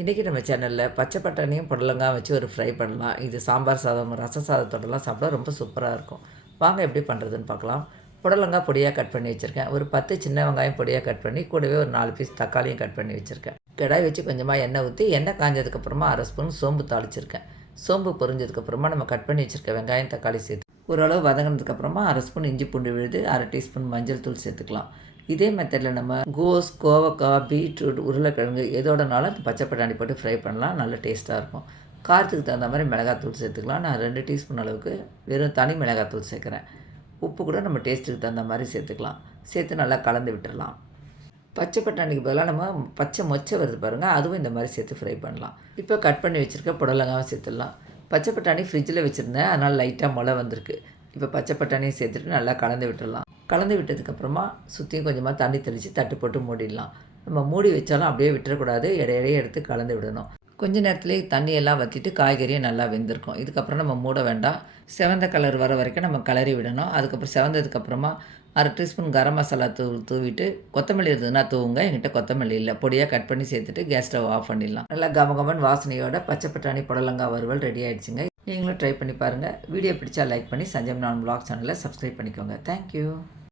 இன்றைக்கி நம்ம சேனலில் பச்சை பட்டாணியும் புடலங்காய் வச்சு ஒரு ஃப்ரை பண்ணலாம். இது சாம்பார் சாதம், ரசம் சாதத்தோடலாம் சாப்பிட ரொம்ப சூப்பராக இருக்கும். வாங்க எப்படி பண்ணுறதுன்னு பார்க்கலாம். புடலங்காய் பொடியாக கட் பண்ணி வச்சுருக்கேன். ஒரு 10 சின்ன வெங்காயம் பொடியாக கட் பண்ணி, கூடவே ஒரு 4 பீஸ் தக்காளியும் கட் பண்ணி வச்சுருக்கேன். கடாய் வச்சு கொஞ்சமாக எண்ணெய் ஊற்றி, எண்ணெய் காஞ்சதுக்கப்புறமா 1/2 ஸ்பூன் சோம்பு தாளிச்சிருக்கேன். சோம்பு பொரிஞ்சதுக்கப்புறமா நம்ம கட் பண்ணி வச்சுருக்க வெங்காயம் தக்காளி சேர்த்து ஓரளவு வதங்கினதுக்கப்புறமா 1/2 ஸ்பூன் இஞ்சி பூண்டு விழுது, 1/2 டீஸ்பூன் மஞ்சள் தூள் சேர்த்துக்கலாம். இதே மெத்தடில் நம்ம கோஸ், கோவக்காய், பீட்ரூட், உருளைக்கிழங்கு எதோடனாலும் அந்த பச்சை பட்டாணி போட்டு ஃப்ரை பண்ணலாம். நல்ல டேஸ்ட்டாக இருக்கும். காரத்துக்கு தகுந்த மாதிரி மிளகாத்தூள் சேர்த்துக்கலாம். நான் 2 டீஸ்பூன் அளவுக்கு வெறும் தனி மிளகாத்தூள் சேர்க்குறேன். உப்பு கூட நம்ம டேஸ்ட்டுக்கு தகுந்த மாதிரி சேர்த்துக்கலாம். சேர்த்து நல்லா கலந்து விட்டுடலாம். பச்சை பட்டாணிக்கு பதிலாக நம்ம பச்சை மொச்சை வருது பாருங்கள், அதுவும் இந்த மாதிரி சேர்த்து ஃப்ரை பண்ணலாம். இப்போ கட் பண்ணி வச்சுருக்க புடலங்காவை சேர்த்துடலாம். பச்சை பட்டாணி ஃப்ரிட்ஜில் வச்சுருந்தேன், அதனால் லைட்டாக முளை வந்திருக்கு. இப்போ பச்சை பட்டாணியை சேர்த்துட்டு நல்லா கலந்து விட்டுடலாம். கலந்து விட்டதுக்கப்புறமா சுற்றியும் கொஞ்சமாக தண்ணி தெளித்து தட்டு போட்டு மூடிடலாம். நம்ம மூடி வச்சாலும் அப்படியே விட்டுறக்கூடாது, இடையிடையே எடுத்து கலந்து விடணும். கொஞ்ச நேரத்துலேயே தண்ணியெல்லாம் வற்றிட்டு காய்கறியும் நல்லா வெந்திருக்கும். இதுக்கப்புறம் நம்ம மூட வேண்டாம். செவந்த கலர் வர வரைக்கும் நம்ம கிளறி விடணும். அதுக்கப்புறம் செவந்ததுக்கப்புறமா 1/2 டீஸ்பூன் கரம் மசாலா தூவிட்டு, கொத்தமல்லி இருந்ததுன்னா தூவுங்க. என்கிட்ட கொத்தமல்லி இல்லை, பொடியாக கட் பண்ணி சேர்த்துட்டு கேஸ் ஸ்டவ் ஆஃப் பண்ணிடலாம். நல்லா கமகமன் வாசனையோட பச்சை பட்டாணி புடலங்காய் வறுவல் ரெடி ஆகிடுச்சுங்க. நீங்களும் ட்ரை பண்ணி பாருங்கள். வீடியோ பிடிச்சா லைக் பண்ணி சஞ்சய் நான் வ்ளாக் சேனலை சப்ஸ்கிரைப் பண்ணிக்கோங்க. தேங்க்யூ.